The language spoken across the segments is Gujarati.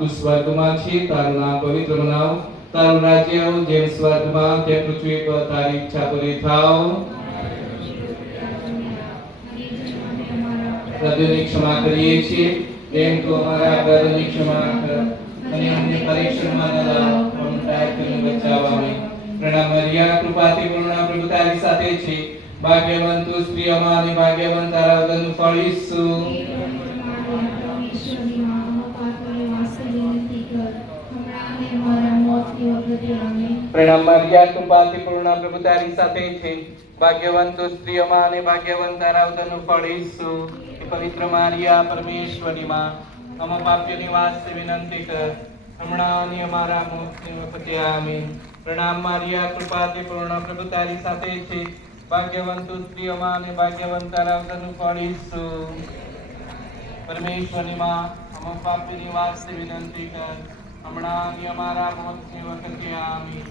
તું સ્વર્ગમાં છે, તારું નામ પવિત્ર બનાવ, તારું રાજ્ય આવ, જેમ સ્વર્ગમાં તેમ પૃથ્વી પર તારી ઈચ્છા પૂરી થાવ. અપરાધોની ક્ષમા કરીએ છીએ તેમ તું અમારા અપરાધોની ક્ષમા કર, અને અમને પરીક્ષણમાં ન લાવ, પણ દયાથી બચાવ. આમેન. પ્રણામ મરિયા, કૃપાથી પૂર્ણ, પ્રભુ તારી સાથે છે, ભાગ્યવાન તું સ્ત્રીઓમાં અને ભાગ્યવાન તારા ઉદરનું ફળ ઈસુ. પ્રણામ મરિયા, કૃપાથી પૂર્ણ, પ્રભુ તારી સાથે છે, ભાગ્યવાન તું સ્ત્રીઓમાં અને ભાગ્યવાન તારા ઉદરનું ફળ ઈસુ. પવિત્ર મારિયા, પરમેશ્વરી માં, અમારા પાપીઓની વાસ્તે વિનંતી કર, હમણાં અને અમારા મોતની વખતે. આમીન. પ્રણામ મારિયા, કૃપાથી પૂર્ણ, પ્રભુ તારી સાથે છે, ભાગ્યવાન તું સ્ત્રીઓમાં અને ભાગ્યવાન તારા ઉદરનું ફળ ઈસુ. પરમેશ્વરની માં, અમારા પાપીઓની વાસ્તે વિનંતી કર, હમણાં અને અમારા મોતની વખતે. આમીન.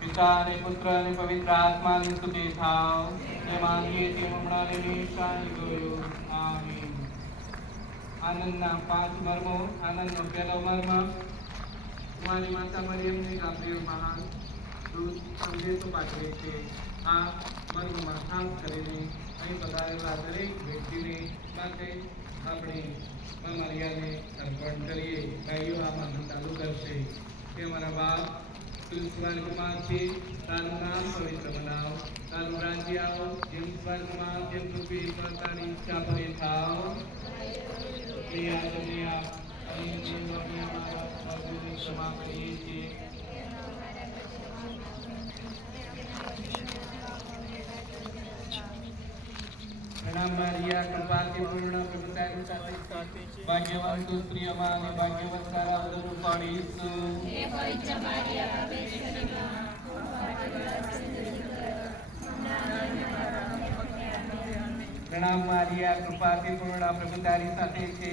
પિતા અને પુત્ર અને પવિત્ર આત્માની સ્તુતિ થાવ, જે માનીએ તે હમણાં ને નિશાની ગયો. આમીન. આનંદના 5 મર્મો. આનંદનો પહેલો મર્મ, કુંવારી માતા મરિયમને ગાબ્રિએલ મહાન દૂત સંદેશો પાઠવે છે. આ મર્મમાં ખાસ કરીને અહીં પધારેલા દરેક વ્યક્તિને સાથે આપણે મરિયાને અર્પણ કરીએ. ભાઈઓ આ મહાન ચાલુ કરશે કે અમારા બાપ તું સ્વર્ગમાં છે, તારું નામ પવિત્ર બનાવ, તારું રાજ્ય આવો, જેમ સ્વર્ગમાં તેમ પૃથ્વી પર તારી ઈચ્છા પૂરી થાવ. ક્ષમા કરીએ છીએ. પ્રણામ મરિયા, કૃપાથી પૂર્ણ, પ્રભુ તારી સાથે છે, ભાગ્યવાન તું સ્ત્રીઓમાં અને ભાગ્યવાન તારા ઉદરનું ફળ ઈસુ. પ્રણામ મરિયા, કૃપાથી પૂર્ણ, પ્રભુ તારી સાથે છે,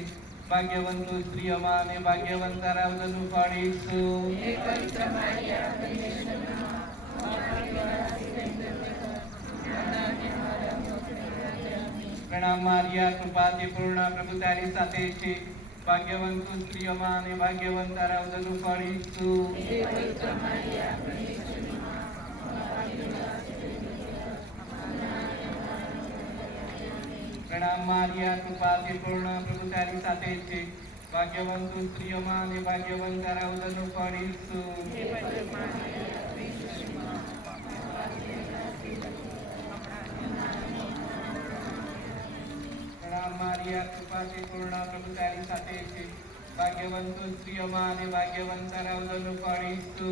ભાગ્યવાન તું સ્ત્રીઓમાં અને ભાગ્યવાન તારા ઉદરનું ફળ ઈસુ. પ્રણામ મરિયા, કૃપાથી પૂર્ણ, પ્રભુ તારી સાથે છે, ભાગ્યવાન તું સ્ત્રીઓમાં અને ભાગ્યવાન તારા ઉદરનું ફળ ઈસુ. પ્રણામ મરિયા, કૃપાથી પૂર્ણ, પ્રભુ તારી સાથે છે, ભાગ્યવાન તું સ્ત્રીઓમાં અને ભાગ્યવાન તારા ઉદરનું ફળ ઈસુ. પ્રણામ મરિયા, કૃપાથી પૂર્ણ, પ્રભુ તારી સાથે છે, ભાગ્યવાન તું સ્ત્રીઓમાં અને ભાગ્યવાન તારા ઉદરનું ફળ ઈસુ.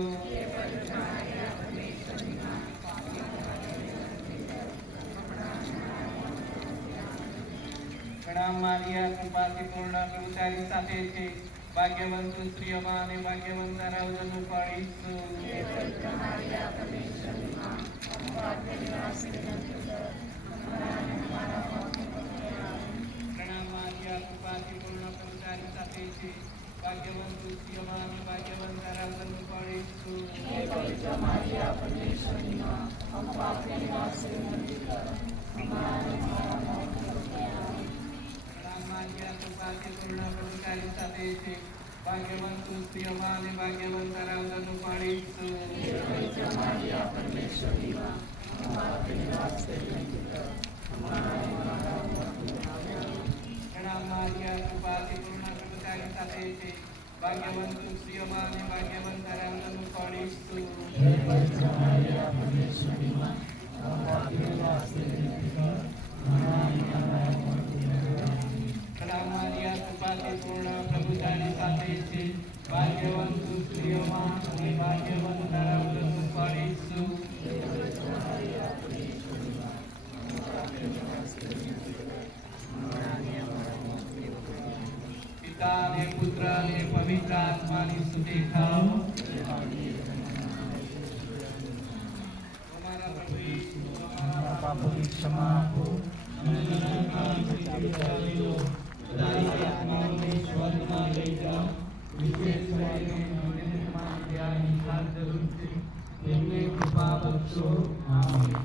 પ્રણામ મરિયા, કૃપાથી પૂર્ણ, પ્રભુ તારી સાથે છે, ભાગ્યવાન તું સ્ત્રીઓમાં અને ભાગ્યવાન તારા ઉદરનું ફળ ઈસુ. પ્રણામ મરિયા, કૃપાથી પૂર્ણ, પ્રભુ તારી સાથે છે, ભાગ્યવાન તું સ્ત્રીઓમાં અને ભાગ્યવાન તારા ઉદરનું ફળ ઈસુ. કૃપાથી પૂર્ણ, પ્રભુ તારી સાથે છે, ભાગ્યવાન તું સ્ત્રીઓમાં અને ભાગ્યવાન તારા ઉદરનું ફળ ઈસુ. પ્રણામ મરિયા, કૃપાથી પૂર્ણ, પ્રભુ તારી સાથે છે, ભાગ્યવાન તું સ્ત્રીઓમાં અને ભાગ્યવાન તારા ઉદરનું ફળ ઈસુ. પ્રણામ મરિયા, કૃપાથી પૂર્ણ, પ્રભુ તારી સાથે છે, ભાગ્યવાન તું સ્ત્રીઓમાં અને ભાગ્યવાન તારા ઉદરનું ફળ ઈસુ. પિતા અને પુત્ર અને પવિત્ર આત્માની સ્તુતિ થાવ. અમારા પ્રભુ ઈસુ, અમારા પાપોની ક્ષમા આપો, તારી આત્માને સ્વર્ગમાં લઈ જાઓ, વિશેષ કરીને મંદિરમાં ત્યાંની ખાસ જરૂર છે, તેમને કૃપા બક્ષો. આમીન.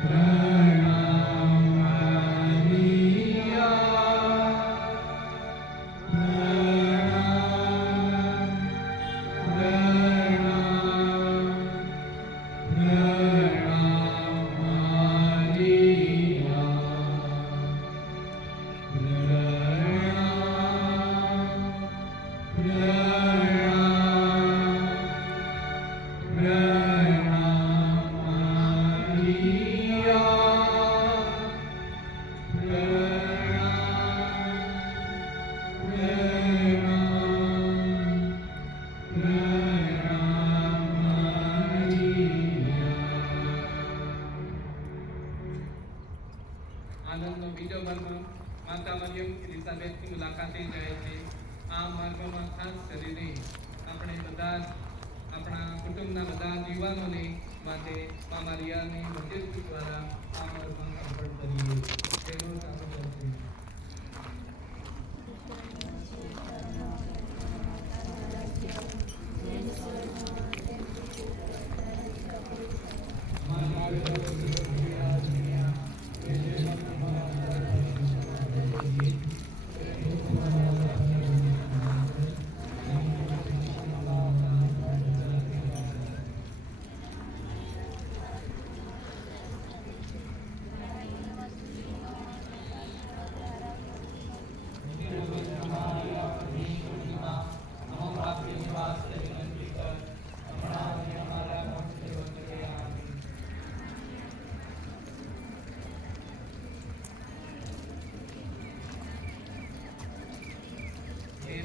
Yeah. મુલાકાતે જાય છે. આ માર્ગમાં ખાસ કરીને આપણે બધા જ આપણા કુટુંબના બધા જ યુવાનોને માટે મા મારિયાની મધ્યસ્થી દ્વારા આ માર્ગમાં અર્પણ કરીએ. તેનો ચાલો કરશે.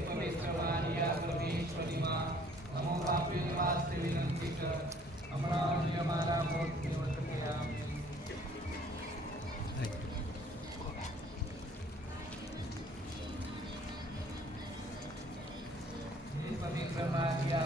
पवित्र मारिया परमेश्वरी माँ निवास से विनंती कर हमारा हमारा मोत वखते आम हे पवित्र मारिया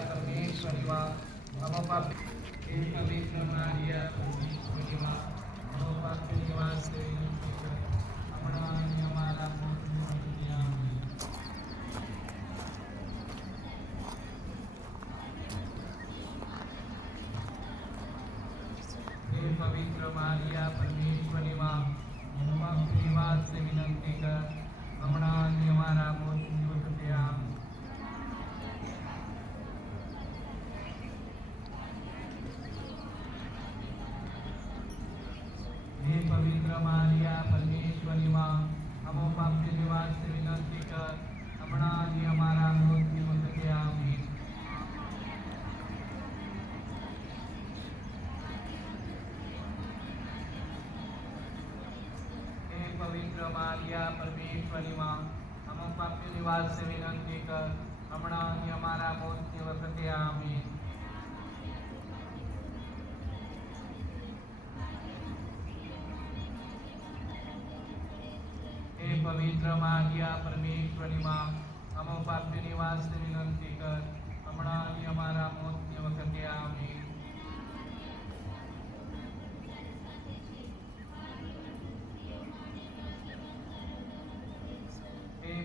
परमेश्वरी माँ हम पापी निवास से विनंती कर हमारा हमारा मोत वखते आमीन. पवित्र मारिया परमेश्वरी माँ हम पापी निवास से विनंती कर हमारा हमारा मौत के वक्त आमीन. हे पवित्र मारिया परमेश्वरी माँ हम पापी निवास से विनंती कर हमारा हमारा मौत के वक्त आमीन.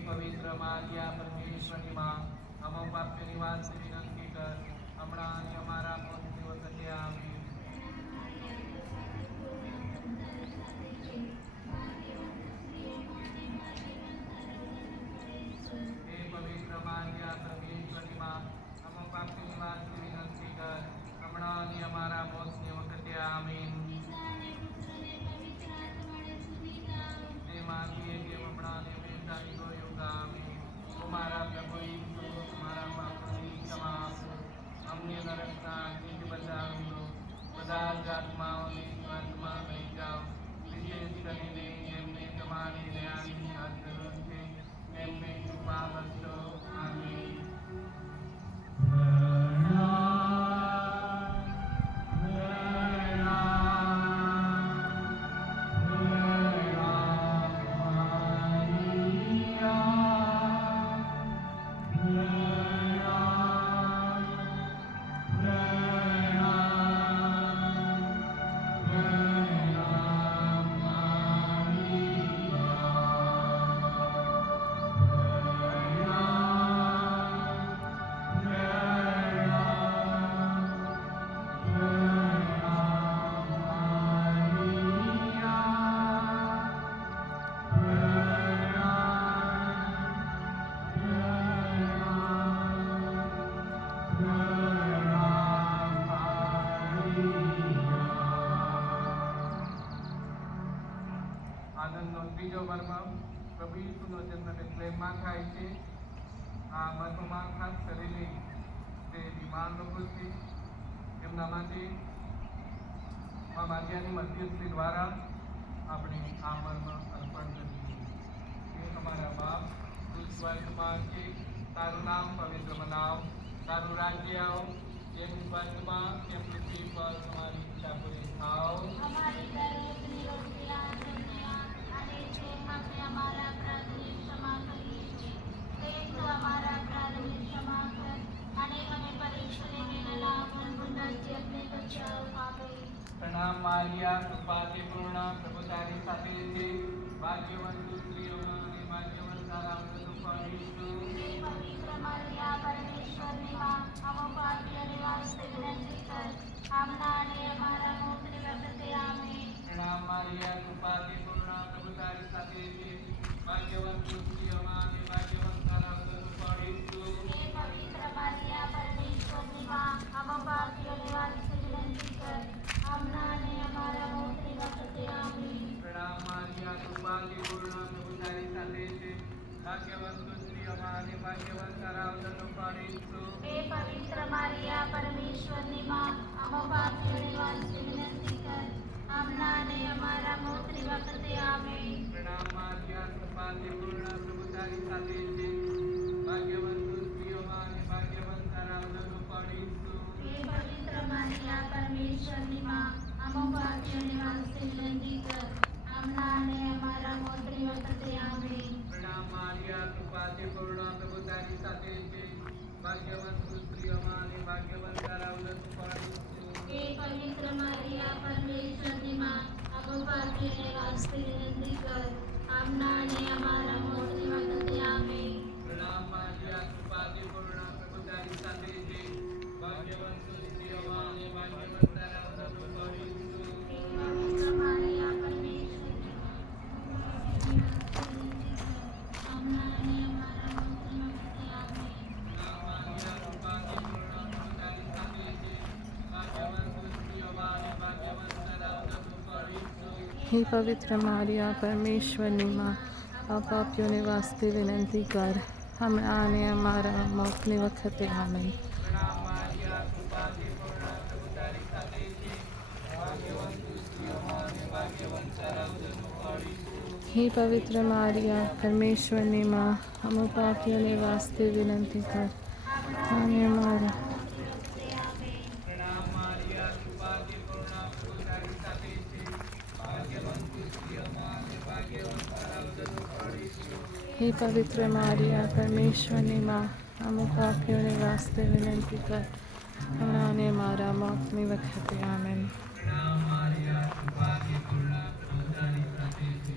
पवित्र मारिया परमेश्वरी माँ हम पाप्य निवास से विनंती कर हमारा हमारा मौत के वक्त आमीन. हे पवित्र मारिया परमेश्वरी माँ हम पाप्य निवास से विनंती कर हमारा हमारा मौत के वक्त आमीन. हे मांगिए कि हमारा तुम्हारा प्रभु तुम्हारा पापों क्षमा हमने नरकता निज बचाव लो બધા જ આત્માઓને સ્વર્ગમાં લઈ જાઓ વિશેષ કરીને જેમને તમારી દયાની ખાસ જરૂર છે તેમને કૃપા બક્ષો. આમીન. આનંદનો ત્રીજો મર્મ પ્રભુ ઈસુનો જન્મ બેથલેહમમાં થાય છે. આ મર્મમાં ખાસ કરીને તે બીમાર લોકો છે એમના માટે મા મારિયાની મધ્યસ્થી દ્વારા આપણે આ મર્મ અર્પણ કરીએ. હે અમારા બાપ તું સ્વર્ગમાં છે, તારું નામ પવિત્ર બનાવ, તારું રાજ્ય આવ, જેમ સ્વર્ગમાં તેમ પૃથ્વી પર તમારી ઈચ્છા પૂરી થાવ. અમારી દરરોજની રોટલી આજે અમને આપ અને જે માફી અમારા અપરાધની ક્ષમા કરીએ છીએ મારિયા કૃપાથી પૂર્ણ પ્રભુ તારી સાથે છે ભાગ્યવંત તું સ્ત્રીઓમાં અને ભાગ્યવંત તારા ઉદરનું ફળ ઈસુ. હે પવિત્ર મરિયા પરમેશ્વરની માં અમો પાપીઓને વાસ્તે વિનંતી કર આમના અને અમારા મોતની વખતે આમેન. પ્રણામ મારિયા કૃપાથી પૂર્ણ પ્રભુ તારી સાથે છે ભાગ્યવંત તું સ્ત્રીઓમાં અને ભાગ્યવંત તારા ઉદરનું ફળ ઈસુ. હે પવિત્ર મરિયા પરમેશ્વરની માં અમો પાપીઓને વાસ્તે વિનંતી કર આમના અને અમારા મોતની વખતે આમેન. પ્રણામ મારિયા કૃપાથી પૂર્ણ પ્રભુ તારી સાથે છે ભાગ્યવંત તું સ્ત્રીઓમાં અને ભાગ્યવંત તારા ઉદરનું ફળ ઈસુ. હે પવિત્ર મરિયા પરમેશ્વરની માં અમો પાપીઓને વાસ્તે વિનંતી કર આમના અને અમારા મોતની વખતે આમેન. પ્રણામ મારિયા કૃપાથી પૂર્ણ પ્રભુ તારી સાથે છે ભાગ્યવંત તું સ્ત્રીઓમાં અને ભાગ્યવંત તારા ઉદરનું ફળ ઈસુ. હે પવિત્ર મરિયા પરમેશ્વરની માં અમો પાપીઓને વાસ્તે વિનંતી કર આમના અને અમારા મોતની વખતે આમેન. પ્રણામ મારિયા કૃપાથી પૂર્ણ પ્રભુ તારી સાથે છે ભાગ્યવંત તું સ્ત્રીઓમાં અને ભાગ્યવંત તારા ઉદરનું ફળ ઈસુ. હે પવિત્ર મરિયા પરમેશ્વરની માં અમો પાપીઓને વાસ્તે વિનંતી કર આમના અને અમારા મોતની વખતે આમેન. પ્રણામ મારિયા કૃપાથી પૂર્ણ પ્રભુ તારી સાથે છે ભાગ્યવંત તું સ્ત્રીઓમાં અને ભાગ્યવંત તારા ઉદરનું ફળ ઈસુ. હે પવિત્ર મરિયા પરમેશ્વરની માં આમના અને અમારા મોતની વખતે આમેન. પ્રણામ મારિયા કૃપાથી પૂર્ણ પ્રભુ તારી સાથે છે ભાગ્યવંત તું સ્ત્રીઓમાં અને ભાગ્યવંત તારા ઉદરનું ફળ ઈસુ. હે પવિત્ર મારિયા પરમેશ્વરની માં આ પાપીઓને વાસ્તે વિનંતી કર હમણાં અને અમારા મોતની વખતે આમેન. પ્રણામ મારિયા કૃપાથી પૂર્ણ પ્રભુ તારી સાથે છે ભાગ્યવંત તું સ્ત્રીઓમાં અને ભાગ્યવંત તારા ઉદરનું ફળ ઈસુ. હે પવિત્ર મારિયા પરમેશ્વરની માં અમો પાપીઓને વાસ્તે વિનંતી કર અને અમારા પ્રણામ મારિયા કૃપાથી પૂર્ણ પ્રભુ તારી સાથે છે ભાગ્યવંત તું સ્ત્રીઓમાં અને ભાગ્યવંત તારા ઉદરનું ફળ ઈસુ. હે પવિત્ર મારિયા પરમેશ્વરની માં અમો પાપીઓને વાસ્તે વિનંતી કર હમણાં અને અમારા મોતની વખતે આમેન. પ્રણામ મારિયા કૃપાથી પૂર્ણ પ્રભુ તારી સાથે છે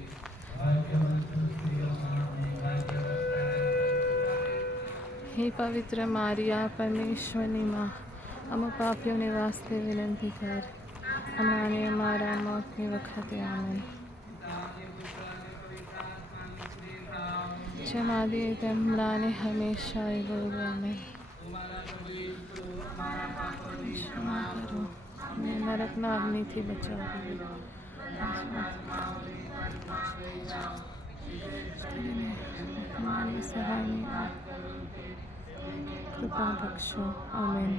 ભાગ્યવંત તું સ્ત્રીઓમાં અને ભાગ્યવંત તારા હે પવિત્ર મારિયા પરમેશ્વરની માં અમો પાપીઓને વાસ્તે વિનંતી કર હમણાં અને અમારા મોતની વખતે આમેન. જેમ આદિ તેમ હમણાં અને હંમેશા એ બોલવું આમેન. ક્ષમા કરો અને નરકના અગ્નિથી બચાવો. તમારી સહાયની કૃપા બક્ષો આમેન.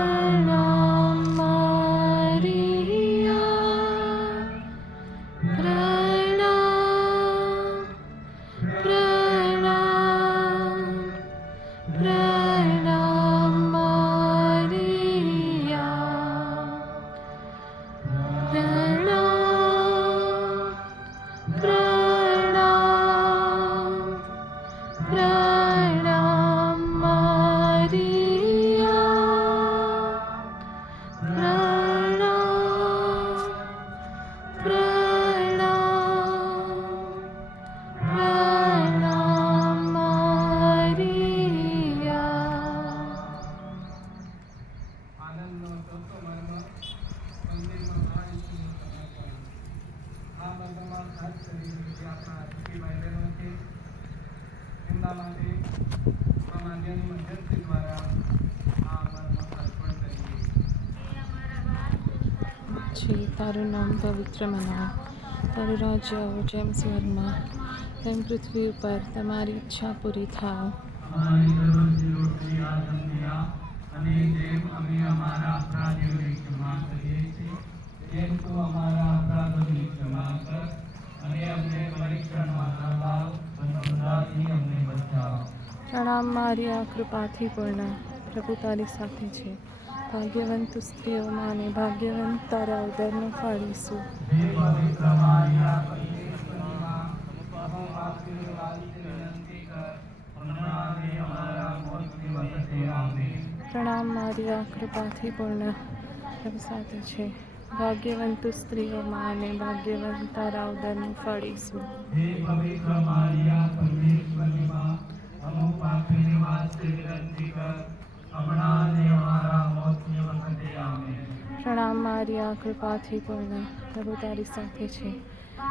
પ્રણામ મારિયા પ્રણામ પ્રણામ પ્રણામ મારિયા પ્રણામ પ્રણામ પ્રણામ મારિયા પ્રણામ પ્રણામ મારિયા. આનંદનો ચોથો મર્મ મંદિરમાં મહાઈશ્વરનું સમર્પણ. આ મર્મમાં ખાસ કરીને જે આપણા સુખી ભાઈ બહેનો છે એમના માટે આ માધ્યમની મધ્યસ્થી દ્વારા આ મર્મ અર્પણ કરીએ. હે અમારા બાપ સ્વર્ગમાં છે તારું નામ પવિત્ર મનાવ તારું રાજ્ય આવો જેમ સ્વર્ગમાં તેમ પૃથ્વી ઉપર તમારી ઈચ્છા પૂરી થાવ. અમારી દરરોજની રોટલી આજ અમને આપ અને જેમ અમે અમારા અપરાધીઓને ક્ષમા કરીએ છીએ તેમ તું અમારા અપરાધોની ક્ષમા કર અને અમને પરીક્ષણમાં ન લાવ પણ બધાથી અમને બચાવ. પ્રણામ મારિયા કૃપાથી પૂર્ણ પ્રભુ તારી સાથે છે ભાગ્યવંત સ્ત્રીઓમાં અને ભાગ્યવંત તારા ઉદરનું ફળ ઈસુ. હે પવિત્ર મારિયા પરમેશ્વરની માં અમો પાપીઓને વાસ્તે વિનંતી કર વખતે આમેન. પ્રણામ મારિયા, કૃપાથી પૂર્ણ, પ્રભુ સાથે છે. ભાગ્યવંત તું સ્ત્રીઓમાં અને ભાગ્યવંત તારા ઉદરનું ફળ ઈસુ. હે પવિત્ર મારિયા, પરમેશ્વરની માં, અમો પાપીને વાસ્તે વિનંતી કર, હમણાં અને અમારા મોતની વખતે આમેન. પ્રણામ મારિયા, કૃપાથી પૂર્ણ, પ્રભુ તારી સાથે છે.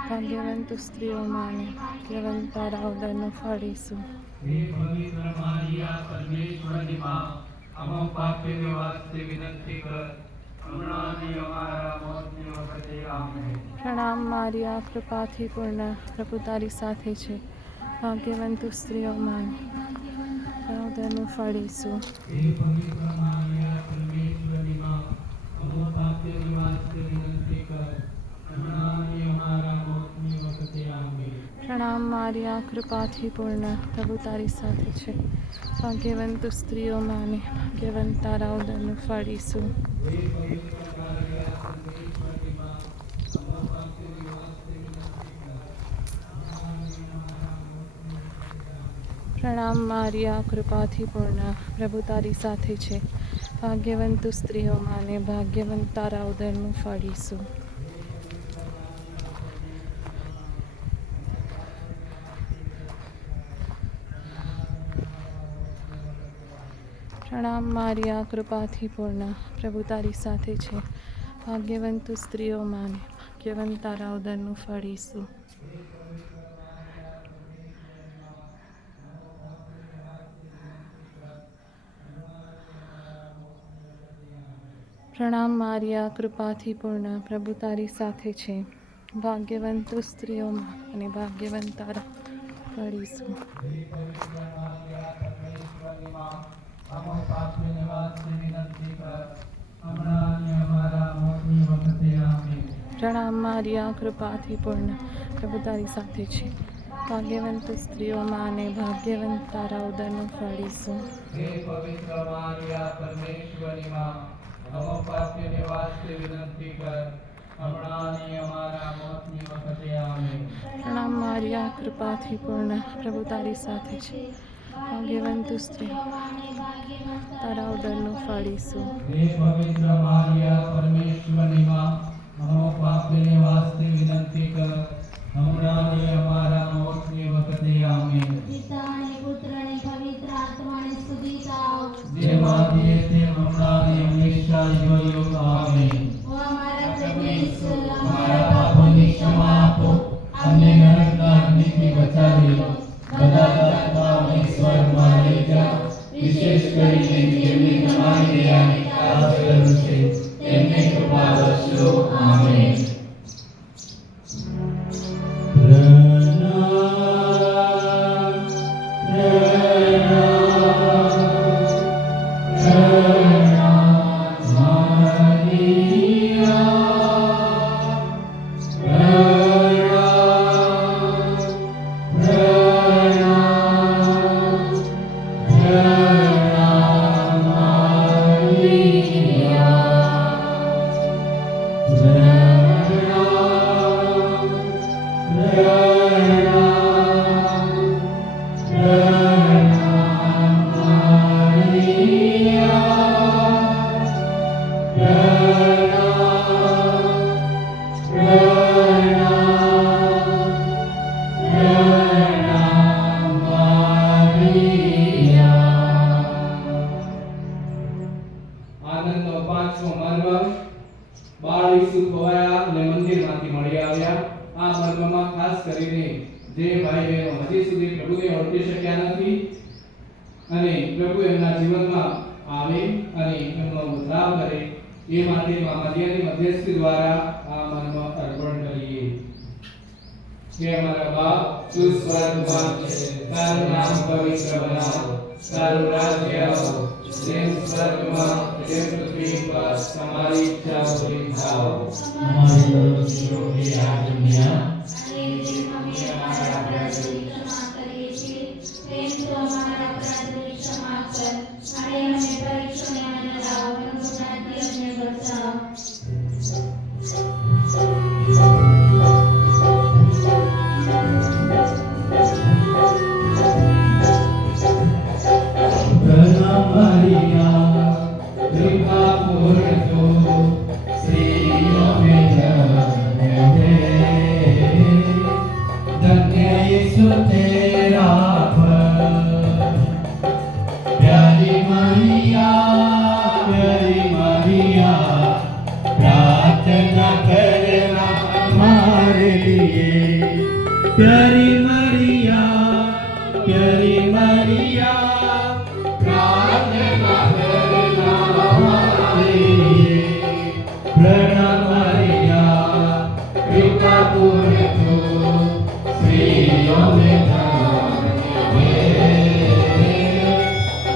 ભાગ્યવંત સ્ત્રીઓમાં અને ભાગ્યવંત તારા ઉદરનું ફળ ઈસુ. હે પવિત્ર મારિયા, પરમેશ્વરની માં, અમો પાપીને વાસ્તે વિનંતી કર, હમણાં અને અમારા મોતની વખતે આમેન. પ્રણામ મારિયા, કૃપાથી પૂર્ણ, પ્રભુ તારી સાથે છે. ભાગ્યવંત સ્ત્રીઓમાં અને તારા ઉદરનું ફળ ઈસુ. હે પવિત્ર મારિયા, પરમેશ્વરની માં, અમો પાપીને વાસ્તે વિનંતી કર, હમણાં અને અમારા મોતની વખતે આમેન. પ્રણામ મારિયા, કૃપાથી પૂર્ણ, પ્રભુ તારી સાથે છે. ભાગ્યવંત સ્ત્રીઓમાં અને ભાગ્યવંત તારા ઉદરનું ફળ ઈસુ. હે પવિત્ર મારિયા, પરમેશ્વરની માં, અમો પાપીને વાસ્તે વિનંતી કર, હમણાં અને અમારા મોતની વખતે આમેન. પ્રણામ મારિયા, કૃપાથી પૂર્ણ, પ્રભુ તારી સાથે છે. ભાગ્યવંત સ્ત્રીઓમાં અને ભાગ્યવંત તારા ઉદરનું ફળ ઈસુ. પ્રણામ મારિયા, કૃપાથી પૂર્ણ, પ્રભુ તારી સાથે છે. ભાગ્યવંત સ્ત્રીઓમાં અને ભાગ્યવંત તારા ઉદરનું ફળ ઈસુ. પ્રણામ મારિયા, કૃપાથી પૂર્ણ, પ્રભુ તારી સાથે છે. ભાગ્યવંત સ્ત્રીઓમાં અને ભાગ્યવંત તારા ફળ ઈસુ. પરમેશ્વરની માં, અમો પાપીને વાસ્તે વિનંતી કર, હમણાં અને અમારા મોતની વખતે આમેન. પ્રણામ મારિયા, કૃપાથી પૂર્ણ, પ્રભુ તારી સાથે છે. ભાગ્યવંત સ્ત્રીઓમાં અને ભાગ્યવંત તારા ઉદરનું ફળ ઈસુ. હે પવિત્ર મારિયા, પરમેશ્વરની માં, અમો પાપીને વાસ્તે વિનંતી કર, હમણાં અને અમારા મોતની વખતે આમેન. પ્રણામ મારિયા, કૃપાથી પૂર્ણ, પ્રભુ તારી સાથે છે. ભાગ્યવંત સ્ત્રીઓમાં અને ભાગ્યવંત તારા ઉદરનું ફળ ઈસુ. હે પવિત્ર મારિયા, પરમેશ્વરની માં, અમો પાપીને વાસ્તે વિનંતી કર, હમણાં અને અમારા મોતની વખતે આમેન. પિતા અને પુત્ર અને પવિત્ર આત્માને સ્તુતિ થાઓ. જેમ આદિએ તેમ હમણાં અને હંમેશા યુગયુગ આમેન. ઓ અમારા પ્રભુ ઈસુ, અમારા પાપોની ક્ષમા આપો, અમને નરકના અગ્નિથી બચાવી લો, બધા જ આત્માઓને સ્વર્ગમાં લઈ જાઓ, વિશેષ કરીને જેમને તમારી દયાની ખાસ જરૂર છે તેમને કૃપા કરશો. આમેન. આનંદનો પાંચમો મર્મ, બાળ ઈસુ ખોવાયા અને મંદિરમાંથી મળી આવ્યા. આ મર્મમાં ખાસ કરીને જે ભાઈ બહેનો હજી સુધી પ્રભુને ઓળખી શક્યા નથી અને પ્રભુ એમના જીવનમાં આવે અને એમનો ઉદ્ધાર કરે એ માટે મા મરિયાની મધ્યસ્થી દ્વારા આ મર્મ અર્પણ કરીએ. કે અમારા બાપ તું સ્વર્ગમાં છે, તારું નામ પવિત્ર બનાવો, તારું રાજ્ય આવો, જેમ સ્વર્ગમાં તેમ પૃથ્વી પર તમારી ઈચ્છા પૂરી થાઓ. અમારી રોજની રોટી આજને આપ, અને જેમ અમે અમારા અપરાધોની ક્ષમા કરીએ છીએ, તેમ તું અમારા અપરાધોની ક્ષમા કર, અને અમને પરીક્ષામાં ન લાવ, પરંતુ જ્ઞાનથી અમને બચાવ. પ્રણામ प्यारी मरिया प्रार्थना करना हमारे लिए। प्रणाम मरिया कृपा पूर्ण तू स्त्रियों में धन्य है।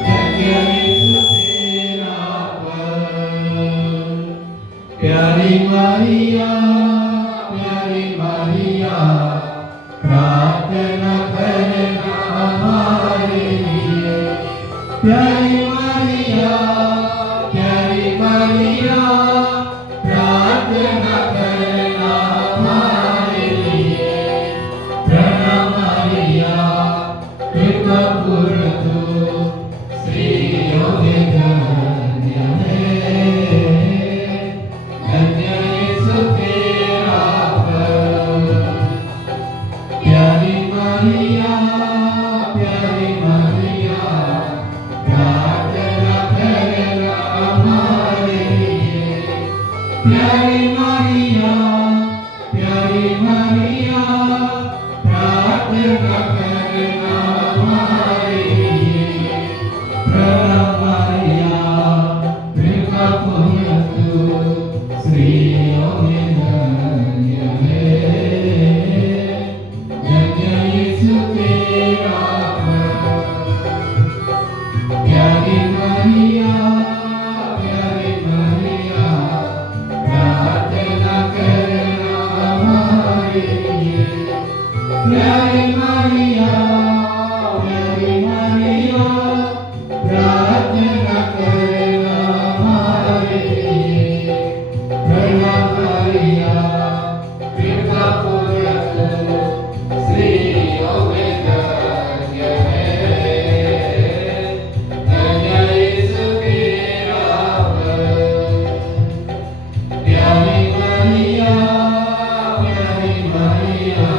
धन्य यीशु तेरा फल। प्यारी मरिया प्रार्थना करना हमारे लिए। प्यारी मरिया प्रार्थना करना हमारे लिए। प्रणाम मरिया कृपा पूर्ण तू स्त्रियों में धन्य है। धन्य यीशु तेरा फल। प्यारी मरिया प्रार्थना करना हमारे लिए। प्यारी मरिया प्रार्थना करना हमारे लिए। प्रणाम मरिया कृपा पूर्ण तू स्त्रियों में धन्य है। धन्य यीशु तेरा फल। प्यारी मरिया प्रार्थना करना हमारे लिए। प्यारी मरिया प्रार्थना करना हमारे लिए। प्रणाम मरिया कृपा पूर्ण तू स्त्रियों में धन्य है। धन्य यीशु तेरा फल। प्यारी मरिया प्रार्थना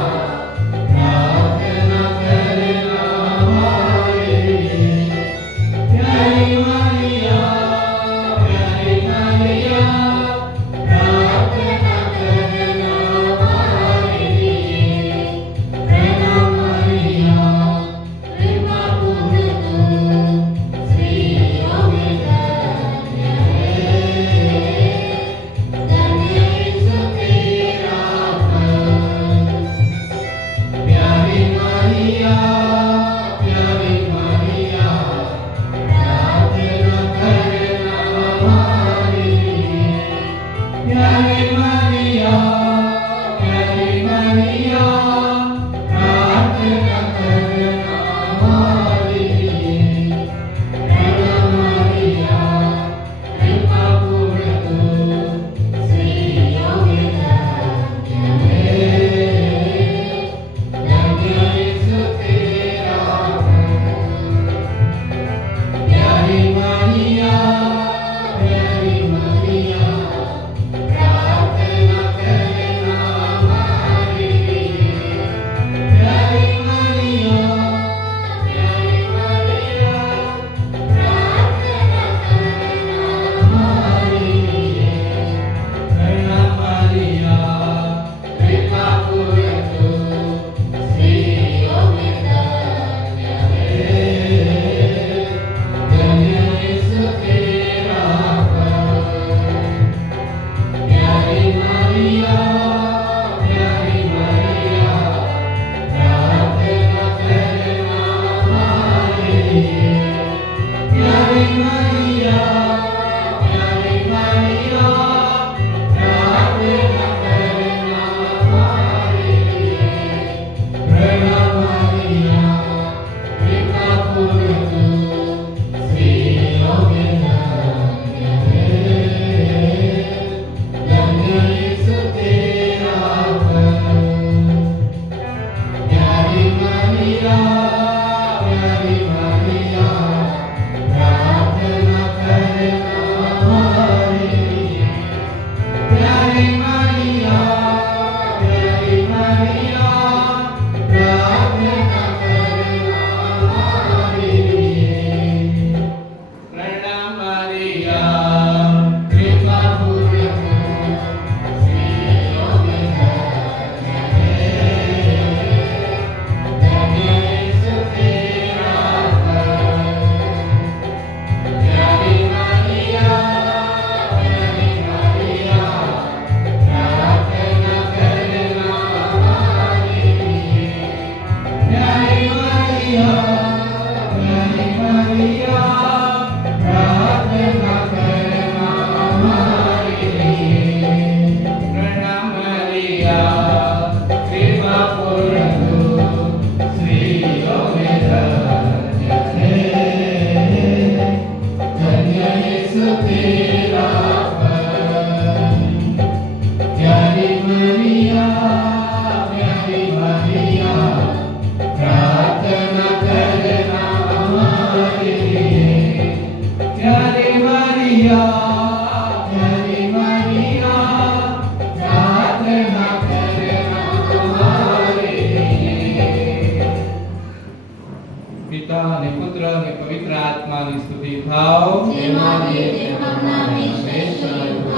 જે માગીએ તે આપના નામે શ્રેષ્ઠ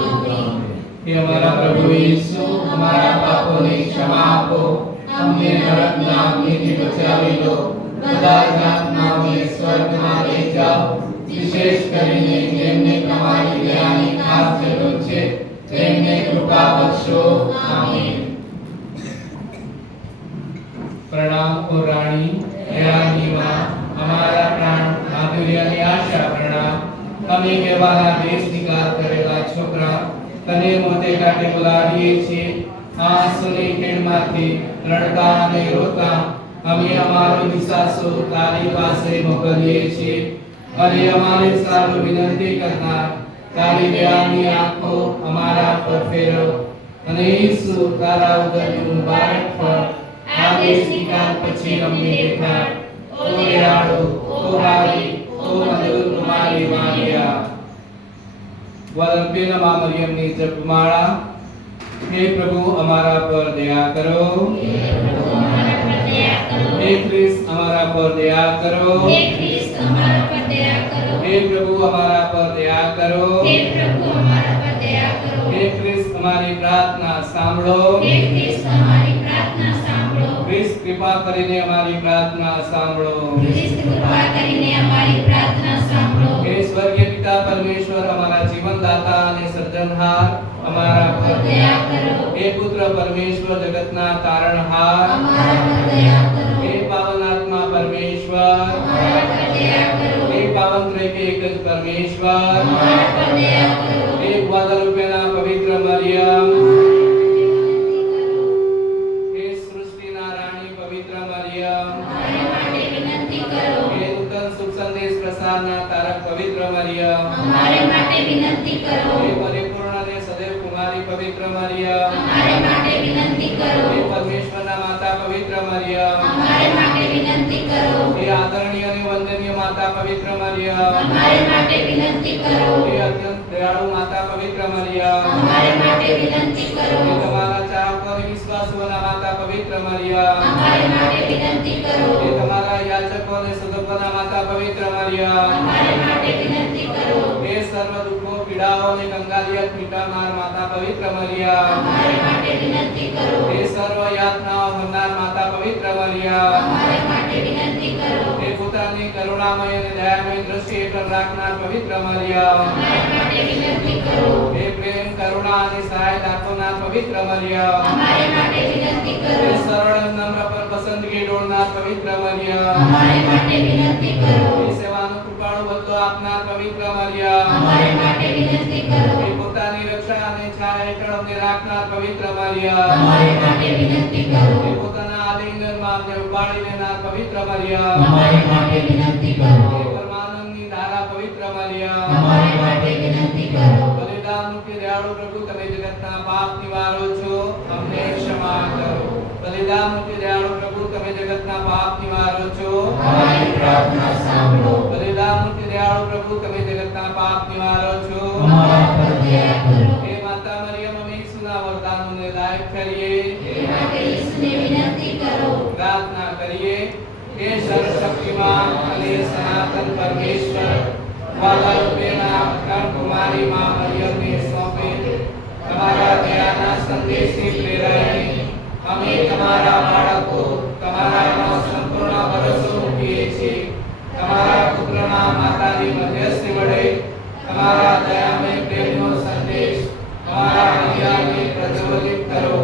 આમીન. હે અમારા પ્રભુ ઈસુ, અમારા પાપોની ક્ષમા આપો, અમને નરકના અગ્નિથી બચાવી લો, બધા જ આત્માઓને સ્વર્ગમાં લઈ જાઓ, વિશેષ કરીને જેમને તમારી દયાની ખાસ જરૂર છે તેમને કૃપા બક્ષો. આમીન. પ્રણામ ઓ રાણી, દયાની માં, અમારા પ્રાણ માધુર્યની આશા પ્રણામ. અમે કહેવાના દેશ નિકાલ કરેલા છોકરા તને મોતે કાઢે બોલાવીએ છીએ. આંસુની ખીણમાંથી રડતા અને રોતા અમે અમારો નિસાસો તારી પાસે મોકલીએ છીએ. અને અમારે સારું વિનંતી કરનાર તારી દયાની આંખો અમારા પર ફેરવો, અને ઈસુ તારા ઉદરનું મુબારક ફળ આ દેશ નિકાલ પછી અમને દેખાડ. ઓ દયાળુ, ઓ ભાવી, ઓ મધુર કુમારી મારિયા. ગ્વાદાલુપેના માં મરિયમની જપમાળા. હે પ્રભુ અમારા પર દયા કરો, હે ખ્રિસ્ત અમારા પર દયા કરો, હે ખ્રિસ્ત અમારા પર દયા કરો, હે પ્રભુ અમારા પર દયા કરો, હે પ્રભુ અમારા પર દયા કરો, હે ખ્રિસ્ત અમારી પ્રાર્થના સાંભળો, હે ખ્રિસ્ત અમારી પ્રાર્થના સાંભળો, ખ્રિસ્ત કૃપા કરીને અમારી પ્રાર્થના સાંભળો, ખ્રિસ્ત કૃપા કરીને અમારી પ્રાર્થના સાંભળો. હે સ્વર્ગીય પિતા પરમેશ્વર અમારા જીવનદાતા અને સર્જનહાર અમારા પર દયા કરો, હે પુત્ર પરમેશ્વર જગતના તારણહાર અમારા પર દયા કરો, હે પાવન આત્મા પરમેશ્વર અમારા પર દયા કરો, હે પાવન ત્રૈકે એક જ પરમેશ્વર અમારા પર દયા કરો. હે ગ્વાદાલુપેના પવિત્ર મરિયમ, હે સૃષ્ટિના રાણી પવિત્ર મરિયમ, અમારા માટે વિનંતી કરો, હે નૂતન શુભ સંદેશ પ્રસારના તારક પવિત્ર મરિયમ, અમારા માટે વિનંતી કરો, હે પરિપૂર્ણ અને સદૈવ કુમારી પવિત્ર મરિયમ, અમારા માટે વિનંતી કરો, હે પરમેશ્વરના માતા પવિત્ર મરિયમ, અમારા માટે વિનંતી કરો, હે આદરણીય અને વંદનીય માતા પવિત્ર મરિયમ, અમારા માટે વિનંતી કરો, હે અત્યંત દયાળુ માતા પવિત્ર મરિયમ, અમારા માટે વિનંતી કરો, હે તમારા ચાહકો અને વિશ્વાસુઓના માતા પવિત્ર મરિયમ, અમારા માટે વિનંતી કરો, હે તમારા યાચકો અને સદકોના માતા પવિત્ર મરિયમ, અમારા માટે વિનંતી કરો, હે સર્વ દુઃખો પીડાઓ અને કંગાલિયત મિટાવનાર માતા પવિત્ર મરિયમ, અમારા માટે વિનંતી કરો, હે સર્વ યાતનાઓ ભરનાર માતા પવિત્ર મરિયમ, અમારા માટે વિનંતી કરો, હે પોતાની કરુણામય અને દયામય દ્રષ્ટિ હેઠળ રાખનાર પવિત્ર મરિયમ, અમારા માટે વિનંતી કરો, હે પ્રેમ કરુણા અને સહાય દાખવનાર પવિત્ર મરિયમ, અમારા માટે વિનંતી હે કરો, સરળ અને નમ્ર પર પસંદગી ડોળનાર પવિત્ર મરિયમ, અમારા માટે વિનંતી કરો, હે સેવાનો કૃપાળુ બદલો આપનાર પવિત્ર મરિયમ, અમારા માટે વિનંતી કરો, હે પોતાની રક્ષા અને છાયા હેઠળ અમને રાખનાર પવિત્ર મરિયમ, અમારા માટે વિનંતી કરો, હે પોતાના આલિંગનમાં અમને ઉપાડી લેનાર પવિત્ર મરિયમ, અમારા માટે વિનંતી હે કરો, પરમાનંદની ધારા પવિત્ર મરિયમ, અમારા માટે વિનંતી કરો. બલિદાનનું કે દયાળુ પ્રભુ તમે જગતના પાપ નિવારો છો, અમને ક્ષમા કરો. બલિદાનનું કે દયાળુ પ્રભુ તમે જગતના પાપ નિવારો છો, અમારી પ્રાર્થના સાંભળો. બલિદાનનું કે દયાળુ પ્રભુ તમે જગતના પાપ નિવારો છો. અમારા પર દયા કરો. હે માતા મરિયમ અમે ઈસુના વરદાનોને લાયક ઠરીએ, એ માટે ઈસુને વિનંતી કરો. પ્રાર્થના કરીએ. હે સર્વશક્તિમાન અને સનાતન પરમેશ્વર, ગ્વાદાલુપેના અખંડ કુમારી માં મરિયમને સોંપે તમારા દયાના સંદેશથી પ્રેરાઈને અમે તમારા બાળકો તમારામાં સંપૂર્ણ ભરોસો મૂકીએ છીએ. તમારા પુત્રના માતાની મધ્યસ્થી વડે તમારા દયામય પ્રેમનો સંદેશ અમારા હૈયાને પ્રજ્વલિત કરો,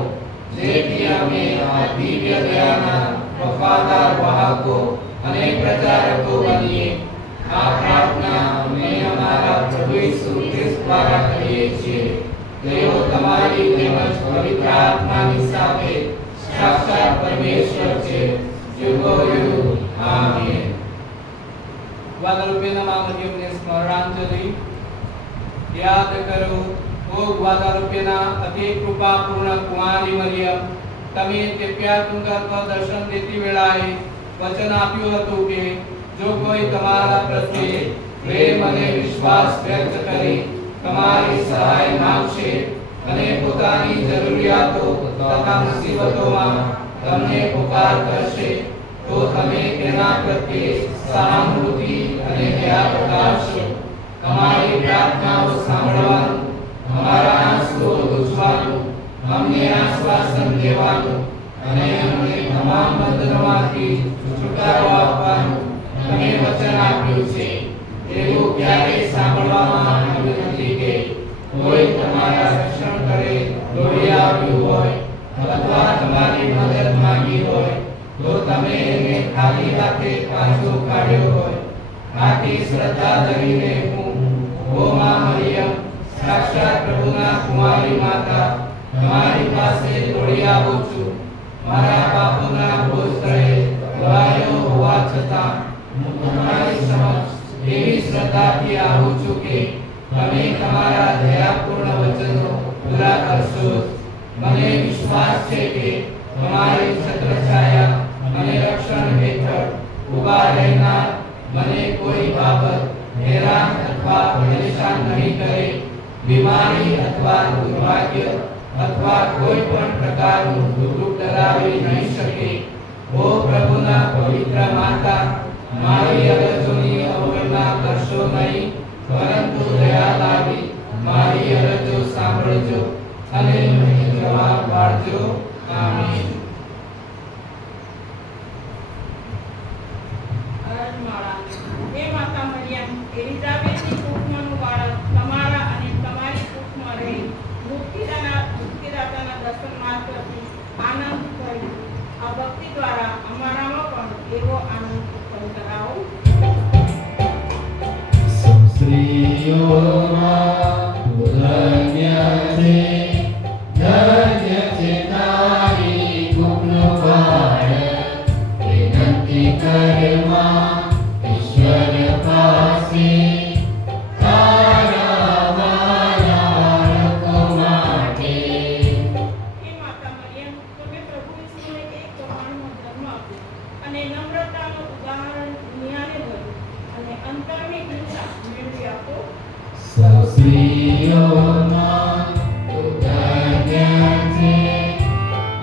જેથી અમે આ દિવ્ય દયાના વફાદાર વાહકો અને પ્રચારકો બનીએ. આ પ્રાર્થના અમે અમારા પ્રભુ ઈસુ ખ્રિસ્ત દ્વારા કરીએ છીએ. તેઓ તમારી તેમજ પવિત્ર આત્માની સાથે સાક્ષાત પરમેશ્વર છે. યુગોયુગ આમીન. ગ્વાદાલુપેના માં મરિયમને સ્મરણાંજલિ. યાદ કરો, ઓ ગ્વાદાલુપેના અતિ કૃપાપૂર્ણ કુમારી મરિયમ, તમે તેપ્યા ડુંગર પર દર્શન દેતી વેળાએ વચન આપ્યું હતું કે જો કોઈ તમારા પ્રત્યે પ્રેમ અને વિશ્વાસ વ્યક્ત કરી તમારી સહાય માંગશે અને પોતાની જરૂરિયાતો તથા મુસીબતોમાં તમને પુકાર કરશે, તો તમે તેના પ્રત્યે સહાનુભૂતિ અને દયા બતાવશો અમારી પ્રાર્થનાઓ સાંભળવાનું, અમારા આંસુઓ લૂછવાનું, અમને આશ્વાસન દેવાનું અને અમને તમામ બંધનોમાંથી છુટકારો આપવાનું તમે વચન આપ્યું છે. એવું ક્યારેય સાંભળવામાં આવ્યું નથી કે કોઈ તમારા રક્ષણ કરે દોડી આવ્યું હોય અથવા તમારી મદદ માંગી હોય તો તમે એને ખાલી હાથે પાછો કાઢ્યો હોય. આથી શ્રદ્ધા ધરીને હું, ઓ માં મરિયમ, સાક્ષાત પ્રભુના કુંવારી માતા, તમારી પાસે દોડી આવું છું. મારા પાપોના બોજ તળે દબાયો હોવા છતાં હું તમારી સમક્ષ એવી શ્રદ્ધાથી આવું છું કે તમે તમારા દયાપૂર્ણ વચનો પૂરા કરશો. મને વિશ્વાસ છે કે તમારી છત્રછાયા અને રક્ષણ હેઠળ ઊભા રહેનાર મને કોઈ બાબત હેરાન અથવા પરેશાન નહીં કરે. બીમારી અથવા દુર્ભાગ્ય અથવા કોઈ પણ પ્રકારનું દુઃખ ડરાવી નહીં શકે. ઓ પ્રભુના પવિત્ર માતા, મારી અરજોની અવગણના કરશો નહીં, પરંતુ દયા લાવી મારી અરજો સાંભળજો અને મને જવાબ આપજો. આમીન. અરજમાળા. હે માતા મરિયમ, એલિઝાબેથની કુખમાંનું બાળક તમારા અને તમારી કુખમાં રહી મુક્તિદાતાના દર્શન માત્રથી આનંદ થયો. આ ભક્તિ દ્વારા અમારામાં પણ એવો આનંદ ઉત્પન્ન કરાવો. સ્ત્રીઓમાં ધન્ય છે, ધન્ય છે તારી કુખનું બાળક. વિનંતી કર માં ઈશ્વર પાસે, તારા વાલા બાળકો માટે. હે માતા મરિયમ, તમે પ્રભુ ઈસુને એક કુમારનો જન્મ આપ્યો અને નમ્રતાનું ઉદાહરણ દુનિયાને ધર્યું અને અંતરની હિંસા મેળવી આપો. સૌ સ્ત્રીઓમાં તું ધન્ય છે,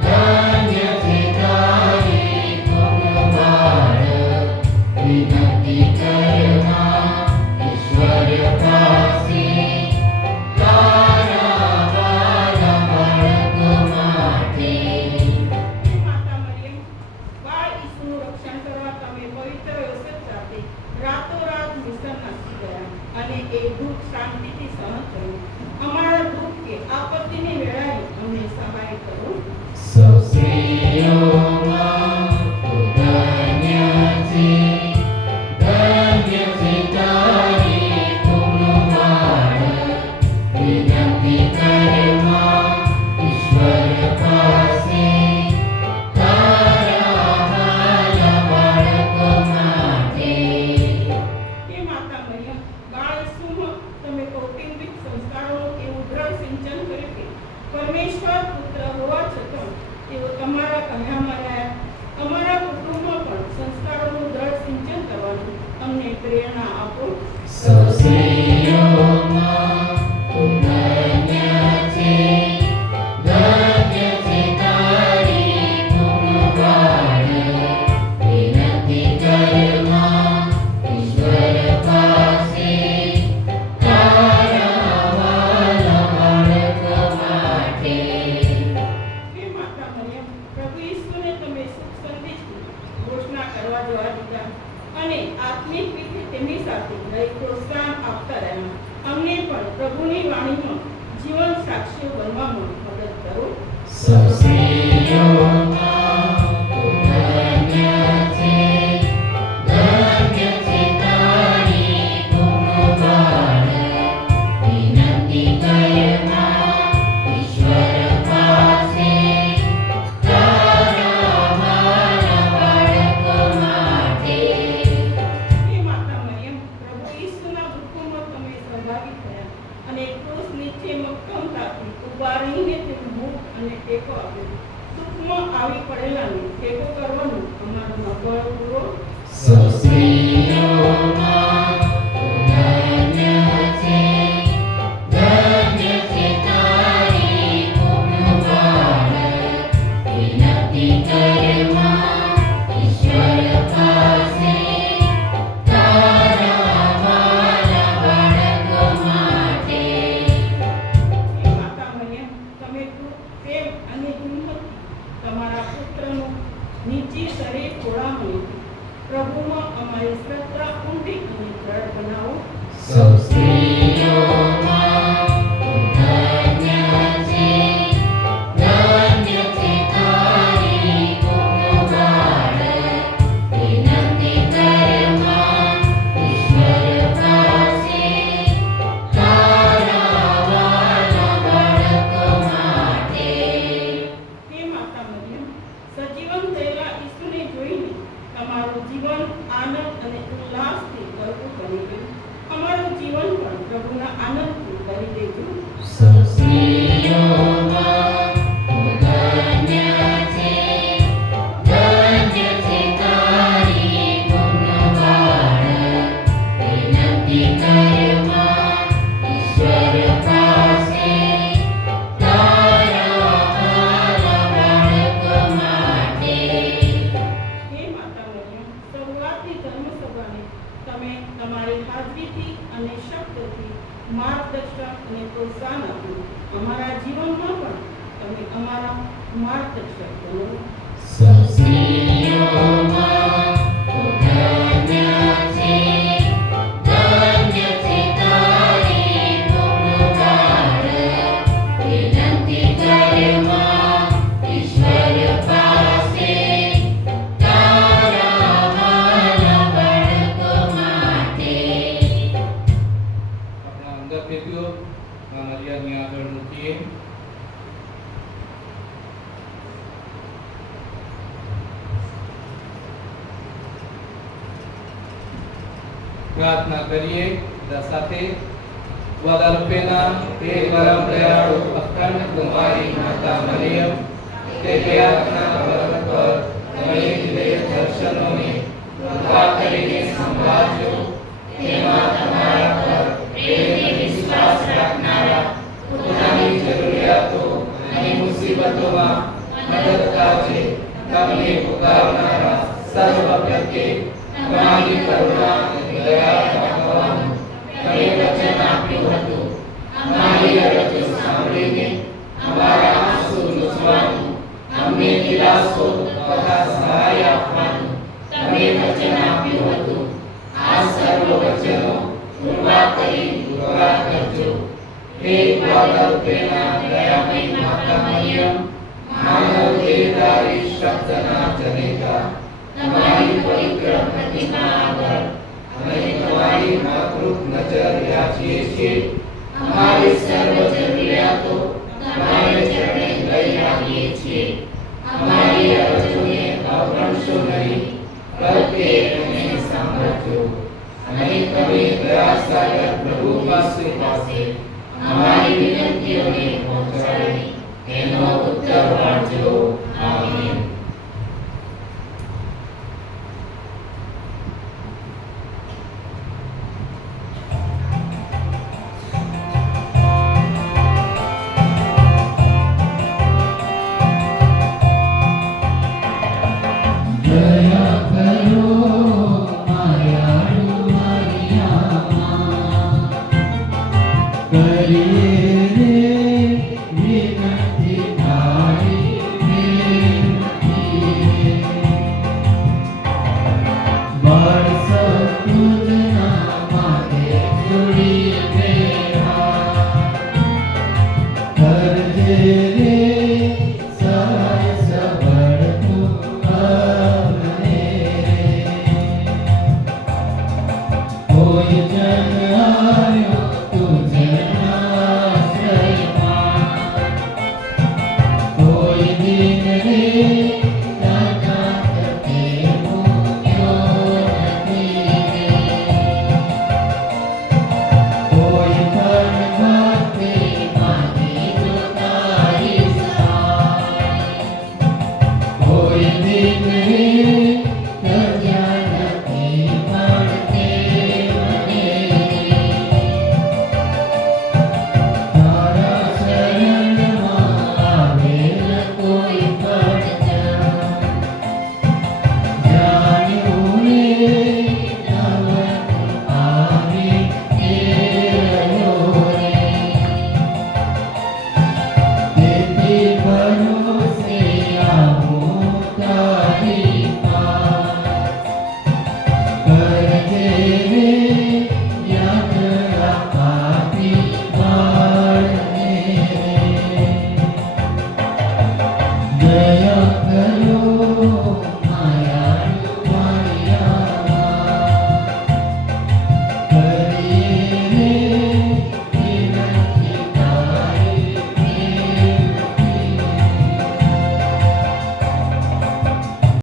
ધન્ય છે તારી કુખનું બાળક. વિનંતી કર માં ઈશ્વર પાસે, તારા વાલા બાળકો માટે. હે માતા મરિયમ, બાળ ઈસુનું રક્ષણ કરવા તમે પવિત્ર યોસેફ સાથે રાતોરાત મિશન નાસી ગયા અને એ દુઃખ શાંતિથી સહન કર્યું. અમારા દુઃખ કે આપત્તિની વેળાએ અમને સહાય કરો. સૌ સ્ત્રીઓમાં તું ધન્ય છે, ધન્ય છે તારી કુખનું બાળક. વિનંતી કર માં ઈશ્વર પાસે, તારા વાલા બાળકો માટે. હે માતા મરિયમ, બાળ ઈસુમાં તમે કૌટુંબિક સંસ્કારોનું એવું દ્રઢ સિંચન કર્યું કે પરમેશ્વર પુત્ર હોવા છતાં તેઓ તમારા કહ્યામાં રહ્યા. અમારા કુટુંબમાં પણ સંસ્કારોનું દ્રઢ સિંચન કરવાનું અમને પ્રેરણા આપો. સૌ સ્ત્રીઓમાં તું ધન્ય છે, ધન્ય છે તારી કુખનું બાળક. વિનંતી કર માં ઈશ્વર પાસે, તારા વાલા બાળકો માટે. હે માતા મરિયમ, પ્રભુ ઈસુને તમે શુભ સંદેશની ઘોષણા કરવા જવા દીધા અને આત્મિક રીતે તેમની સાથે રહી પ્રોત્સાહન આપતા રહ્યા. અમને પણ પ્રભુની વાણીમાં જીવન સાક્ષીઓ બનવામાં મદદ કરો. સૌ સ્ત્રીઓમાં તું ધન્ય છે, ધન્ય છે તારી કુખનું બાળક. વિનંતી કર માં ઈશ્વર પાસે, તારા વાલા બાળકો માટે. હે માતા મરિયમ, પ્રભુ ઈસુના દુઃખોમાં તમે સહભાગી થયા અને ક્રૂસ નીચે મક્કમતાથી ઊભા રહીને તેનું મુખ અને ટેકો આપ્યો. દુઃખમાં આવી પડેલાને ટેકો કરવાનું અમારું બળ પૂરો. સૌ સ્ત્રીઓમાં તું ધન્ય છે, ધન્ય છે તારી કુખનું બાળક. વિનંતી કર માં ઈશ્વર પાસે, તારા વાલા બાળકો માર્ગદર્શન કરો. સસ્ત્રીઓમાં તું ધન્ય છે, ધન્ય છે તારી ગુણગાન. વિનંતી કરે માં ઈશ્વર પાસે, તારા વાલા બાળકો માટે. આપણા અંગત હેતુઓ મર્યાદની આગળ મૂકીએ. प्रार्थना करिए બધા સાથે. गुआदालुपेना તે પરમ દયાળુ અખંડ કુમારી માતા મરિયમ, તે દયાના વ્રત પર મળી દિવ્ય દર્શનોને કૃપા કરીને સંભાળજો. તેમાં તમારા પર પ્રેમ વિશ્વાસ રાખનારા, પોતાની જરૂરિયાતો અને મુસીબતોમાં મદદ કાજે તમને પુકારનારા સર્વ પ્રત્યે તમારી કરુણા અને દયા રાખવાનું તમે વચન આપ્યું હતું. અમારી અરજો સાંભળીને અમારા આંસુ લૂછવાનું, અમને દિલાસો તથા સહાય આપવાનું તમે વચન આપ્યું હતું. આ સર્વ વચનો પૂરા કરી પૂરા કરજો. હે ગુઆદાલુપેના દયામયી માતા મરિયમ, માનવ દેહધારી શબ્દના જનેતા, તમારી પવિત્ર પ્રતિમા આગળ અમે તમારી માતૃક નજર યાચીએ છીએ. અમારી સર્વ જરૂરિયાતો તમારે ચરણે લઈ આવીએ છીએ. અમારી અરજોને અવગણશો નહીં, બલ્કે એને સાંભળજો. અને તમે દયાસાગર પ્રભુ પાસે અમારી વિનંતીઓને પહોંચાડી એનો ઉત્તર આપજો. આમીન. દયા કરો માયાળુ મરિયમમાં, કરીએ રે વિનંતી તારી પ્રેમથી. બરસો તુજના માથે જોડી બેઠા, કરજે રે સહાય સબળ તું અમને. કોઈ જન આવ્યો તુજના આશ્રયમાં, કોઈ દિન રે તારા તપે મૂક્યો નથી. કોઈ પણ ભક્તિ માંગી જો તારી સહાય, કોઈ દિન રે તજ્યા નથી પડતે મને. તારા શરણમાં આવેલ કોઈ પણ જન, જાણ્યું રે નવનું આવી એ રહ્યો રે. તેથી ભરોસે આવું તારી પાસ, કરજે રે યાદ અપાતી બાળને. દયા